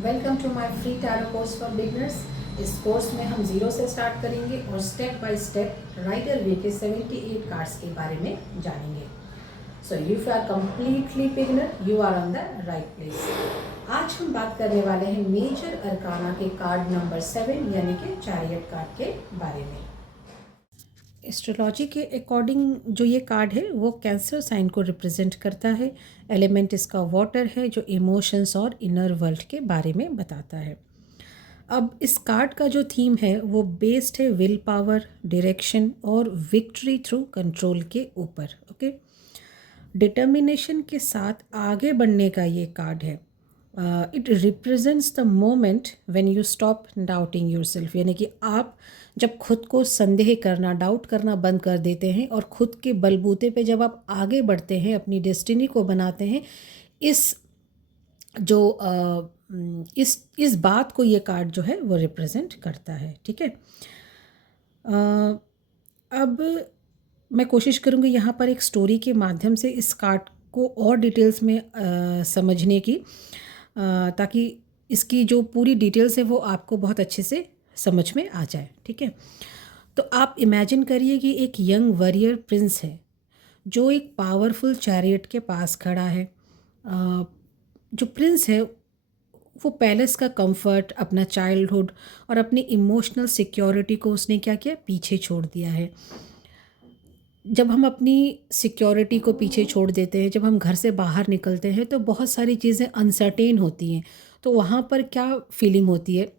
Welcome to my free tarot course for beginners. इस course में हम जीरो से स्टार्ट करेंगे और step by step Rider Waite के 78 कार्ड्स के बारे में जानेंगे। So if you are completely beginner you are on the right place. आज हम बात करने वाले हैं मेजर अरकाना के कार्ड नंबर 7 यानी कि चैरियट कार्ड के बारे में। एस्ट्रोलॉजी के अकॉर्डिंग जो ये कार्ड है वो कैंसर साइन को रिप्रेजेंट करता है। एलिमेंट इसका वाटर है जो इमोशंस और इनर वर्ल्ड के बारे में बताता है। अब इस कार्ड का जो थीम है वो बेस्ड है विल पावर, डायरेक्शन और विक्ट्री थ्रू कंट्रोल के ऊपर। ओके, डिटर्मिनेशन के साथ आगे बढ़ने का ये कार्ड है। It represents the moment when you stop doubting yourself, यानी कि आप जब खुद को संदेह करना, डाउट करना बंद कर देते हैं और खुद के बलबूते पे जब आप आगे बढ़ते हैं, अपनी डेस्टिनी को बनाते हैं। इस जो इस बात को ये कार्ड जो है वो रिप्रेजेंट करता है। ठीक है, अब मैं कोशिश करूँगी यहाँ पर एक स्टोरी के माध्यम से इस कार्ड को और डिटेल्स में समझने की, ताकि इसकी जो पूरी डिटेल्स है वो आपको बहुत अच्छे से समझ में आ जाए। ठीक है, तो आप इमेजिन करिए कि एक यंग वॉरियर प्रिंस है जो एक पावरफुल चैरियट के पास खड़ा है। जो प्रिंस है वो पैलेस का कंफर्ट, अपना चाइल्डहुड और अपनी इमोशनल सिक्योरिटी को उसने क्या किया, पीछे छोड़ दिया है। जब हम अपनी सिक्योरिटी को पीछे छोड़ देते हैं, जब हम घर से बाहर निकलते हैं तो बहुत सारी चीज़ें अनसर्टेन होती हैं। तो वहाँ पर क्या फीलिंग होती है,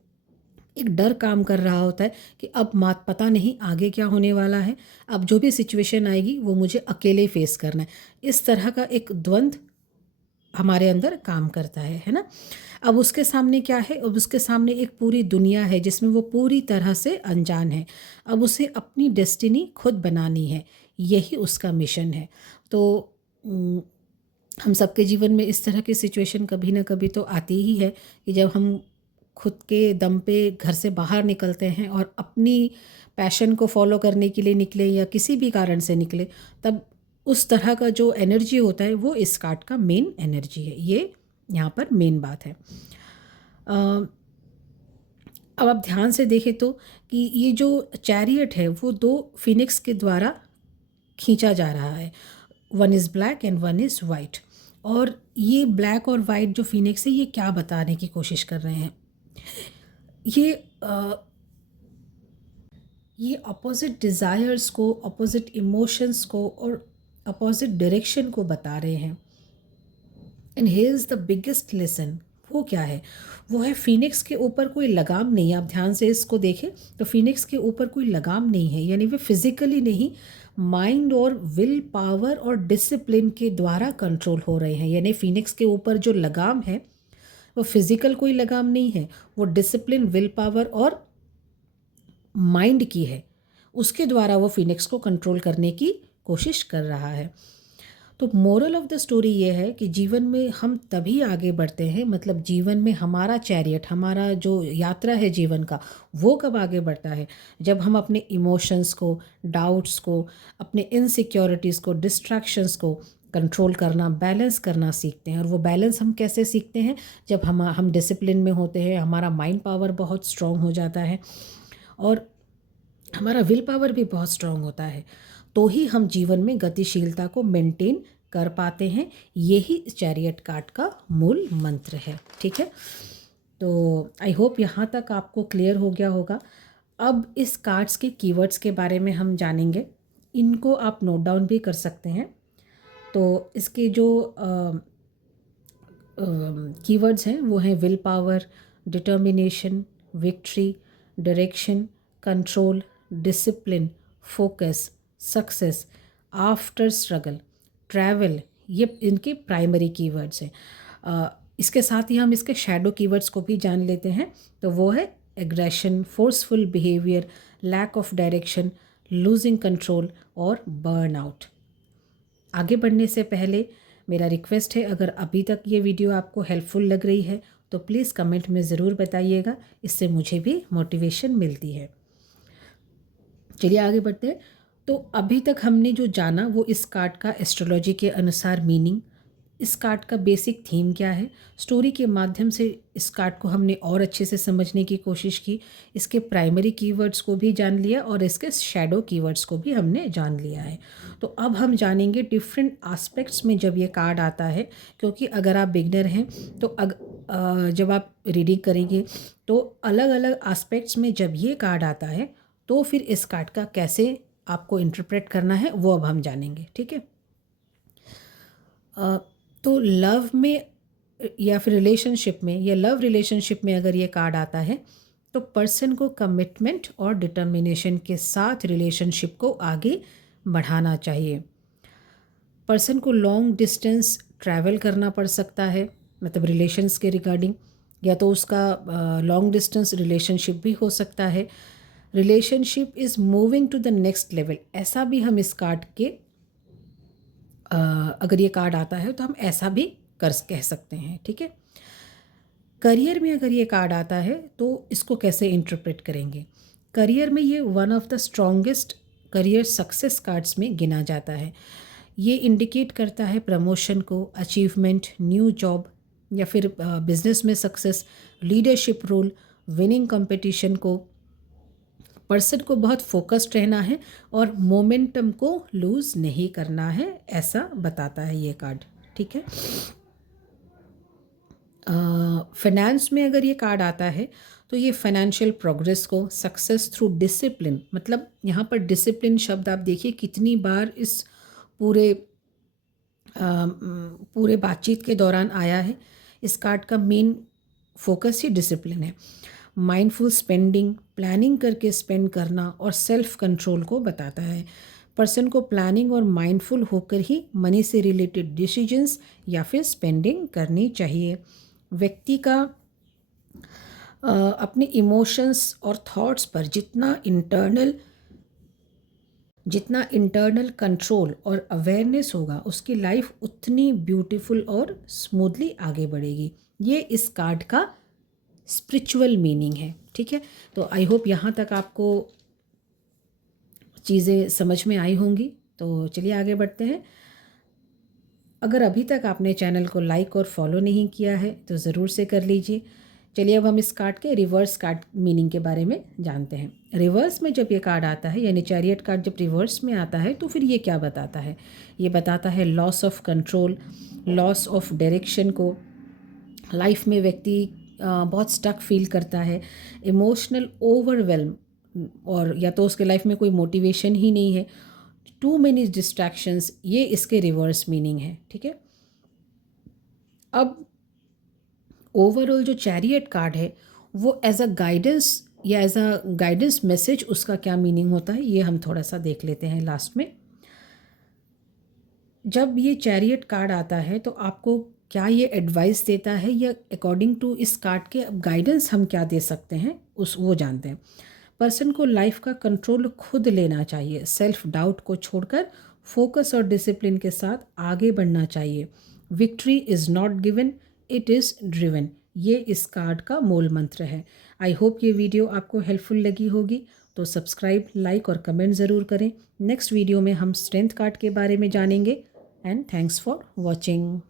एक डर काम कर रहा होता है कि अब मात पता नहीं आगे क्या होने वाला है, अब जो भी सिचुएशन आएगी वो मुझे अकेले फेस करना है। इस तरह का एक द्वंद्व हमारे अंदर काम करता है ना। अब उसके सामने क्या है, अब उसके सामने एक पूरी दुनिया है जिसमें वो पूरी तरह से अनजान है। अब उसे अपनी डेस्टिनी खुद बनानी है, यही उसका मिशन है। तो हम सबके जीवन में इस तरह की सिचुएशन कभी ना कभी तो आती ही है कि जब हम खुद के दम पे घर से बाहर निकलते हैं और अपनी पैशन को फॉलो करने के लिए निकले या किसी भी कारण से निकले, तब उस तरह का जो एनर्जी होता है वो इस कार्ड का मेन एनर्जी है। ये यहाँ पर मेन बात है। अब आप ध्यान से देखें तो कि ये जो चैरियट है वो दो फिनिक्स के द्वारा खींचा जा रहा है। One is black and one is white. और ये ब्लैक और वाइट जो फिनिक्स है ये क्या बताने की कोशिश कर रहे हैं, ये अपोजिट डिज़ायर्स को, अपोजिट इमोशंस को और अपोजिट डायरेक्शन को बता रहे हैं। And here is the biggest lesson. वो क्या है, वो है फिनिक्स के ऊपर कोई लगाम नहीं है। आप ध्यान से इसको देखें तो फिनिक्स के ऊपर कोई लगाम नहीं है, यानी वे फिजिकली नहीं, माइंड और विल पावर और डिसिप्लिन के द्वारा कंट्रोल हो रहे हैं। यानी फिनिक्स के ऊपर जो लगाम है वो फिजिकल कोई लगाम नहीं है, वो डिसिप्लिन, विल पावर और माइंड की है। उसके द्वारा वो फिनिक्स को कंट्रोल करने की कोशिश कर रहा है। तो मोरल ऑफ द स्टोरी ये है कि जीवन में हम तभी आगे बढ़ते हैं, मतलब जीवन में हमारा चैरियट, हमारा जो यात्रा है जीवन का, वो कब आगे बढ़ता है, जब हम अपने इमोशंस को, डाउट्स को, अपने इनसिक्योरिटीज़ को, डिस्ट्रैक्शंस को कंट्रोल करना, बैलेंस करना सीखते हैं। और वो बैलेंस हम कैसे सीखते हैं, जब हम डिसिप्लिन में होते हैं, हमारा माइंड पावर बहुत स्ट्रॉन्ग हो जाता है और हमारा विल पावर भी बहुत स्ट्रॉन्ग होता है, तो ही हम जीवन में गतिशीलता को मेंटेन कर पाते हैं। यही चैरियट कार्ड का मूल मंत्र है। ठीक है, तो आई होप यहाँ तक आपको क्लियर हो गया होगा। अब इस कार्ड्स के कीवर्ड्स के बारे में हम जानेंगे। इनको आप नोट डाउन भी कर सकते हैं। तो इसके जो कीवर्ड्स हैं वो हैं will power, determination, victory, direction, control, discipline, focus, success, after struggle, travel. ये इनके प्राइमरी कीवर्ड्स हैं। इसके साथ ही हम इसके शैडो कीवर्ड्स को भी जान लेते हैं। तो वो है aggression, forceful behaviour, lack of direction, losing control और बर्नआउट। आगे बढ़ने से पहले मेरा रिक्वेस्ट है, अगर अभी तक ये वीडियो आपको हेल्पफुल लग रही है तो प्लीज़ कमेंट में ज़रूर बताइएगा, इससे मुझे भी मोटिवेशन मिलती है। चलिए आगे बढ़ते हैं। तो अभी तक हमने जो जाना वो इस कार्ड का एस्ट्रोलॉजी के अनुसार मीनिंग, इस कार्ड का बेसिक थीम क्या है। स्टोरी के माध्यम से इस कार्ड को हमने और अच्छे से समझने की कोशिश की। इसके प्राइमरी कीवर्ड्स को भी जान लिया और इसके शैडो कीवर्ड्स को भी हमने जान लिया है। तो अब हम जानेंगे डिफरेंट एस्पेक्ट्स में जब ये कार्ड आता है, क्योंकि अगर आप बिगनर हैं तो जब आप रीडिंग करेंगे तो अलग अलग एस्पेक्ट्स में जब ये कार्ड आता है तो फिर इस कार्ड का कैसे आपको इंटरप्रेट करना है वो अब हम जानेंगे। ठीक है। तो लव में या फिर रिलेशनशिप में या लव रिलेशनशिप में अगर ये कार्ड आता है तो पर्सन को कमिटमेंट और डिटर्मिनेशन के साथ रिलेशनशिप को आगे बढ़ाना चाहिए। पर्सन को लॉन्ग डिस्टेंस ट्रैवल करना पड़ सकता है, मतलब रिलेशंस के रिगार्डिंग, या तो उसका लॉन्ग डिस्टेंस रिलेशनशिप भी हो सकता है। Relationship is moving to the next level, ऐसा भी हम इस कार्ड के अगर ये कार्ड आता है तो हम ऐसा भी कह सकते हैं। ठीक है। करियर में अगर ये कार्ड आता है तो इसको कैसे इंटरप्रेट करेंगे। करियर में ये one of the strongest career success cards में गिना जाता है। ये इंडिकेट करता है प्रमोशन को, अचीवमेंट, न्यू जॉब या फिर बिजनेस में success, leadership role, winning competition को। पर्सन को बहुत फोकस्ड रहना है और मोमेंटम को लूज़ नहीं करना है, ऐसा बताता है ये कार्ड। ठीक है। फाइनेंस में अगर ये कार्ड आता है तो ये फाइनेंशियल प्रोग्रेस को, सक्सेस थ्रू डिसिप्लिन, मतलब यहाँ पर डिसिप्लिन शब्द आप देखिए कितनी बार इस पूरे पूरे बातचीत के दौरान आया है। इस कार्ड का मेन फोकस ही डिसिप्लिन है। माइंडफुल स्पेंडिंग, प्लानिंग करके स्पेंड करना और सेल्फ कंट्रोल को बताता है। पर्सन को प्लानिंग और माइंडफुल होकर ही मनी से रिलेटेड डिसीजंस या फिर स्पेंडिंग करनी चाहिए। व्यक्ति का अपने इमोशंस और थॉट्स पर जितना इंटरनल कंट्रोल और अवेयरनेस होगा उसकी लाइफ उतनी ब्यूटीफुल और स्मूथली आगे बढ़ेगी। ये इस कार्ड का स्पिरिचुअल मीनिंग है। ठीक है। तो आई होप यहाँ तक आपको चीज़ें समझ में आई होंगी। तो चलिए आगे बढ़ते हैं। अगर अभी तक आपने चैनल को लाइक और फॉलो नहीं किया है तो ज़रूर से कर लीजिए। चलिए अब हम इस कार्ड के रिवर्स कार्ड मीनिंग के बारे में जानते हैं। रिवर्स में जब ये कार्ड आता है यानी चैरियट कार्ड जब रिवर्स में आता है तो फिर ये क्या बताता है। ये बताता है loss of control, loss of direction को। लाइफ में व्यक्ति बहुत स्टक फील करता है, इमोशनल ओवरवेल्म, और या तो उसके लाइफ में कोई मोटिवेशन ही नहीं है, टू मेनी डिस्ट्रैक्शंस, ये इसके रिवर्स मीनिंग है। ठीक है। अब ओवरऑल जो चैरियट कार्ड है वो एज अ गाइडेंस मैसेज उसका क्या मीनिंग होता है ये हम थोड़ा सा देख लेते हैं लास्ट में। जब ये चैरियट कार्ड आता है तो आपको क्या ये एडवाइस देता है या अकॉर्डिंग टू इस कार्ड के गाइडेंस हम क्या दे सकते हैं वो जानते हैं। पर्सन को लाइफ का कंट्रोल खुद लेना चाहिए, सेल्फ डाउट को छोड़कर फोकस और डिसिप्लिन के साथ आगे बढ़ना चाहिए। Victory is not given, it is driven, ये इस कार्ड का मूल मंत्र है। आई होप ये वीडियो आपको हेल्पफुल लगी होगी। तो सब्सक्राइब, लाइक और कमेंट ज़रूर करें। नेक्स्ट वीडियो में हम स्ट्रेंथ कार्ड के बारे में जानेंगे। And thanks for watching.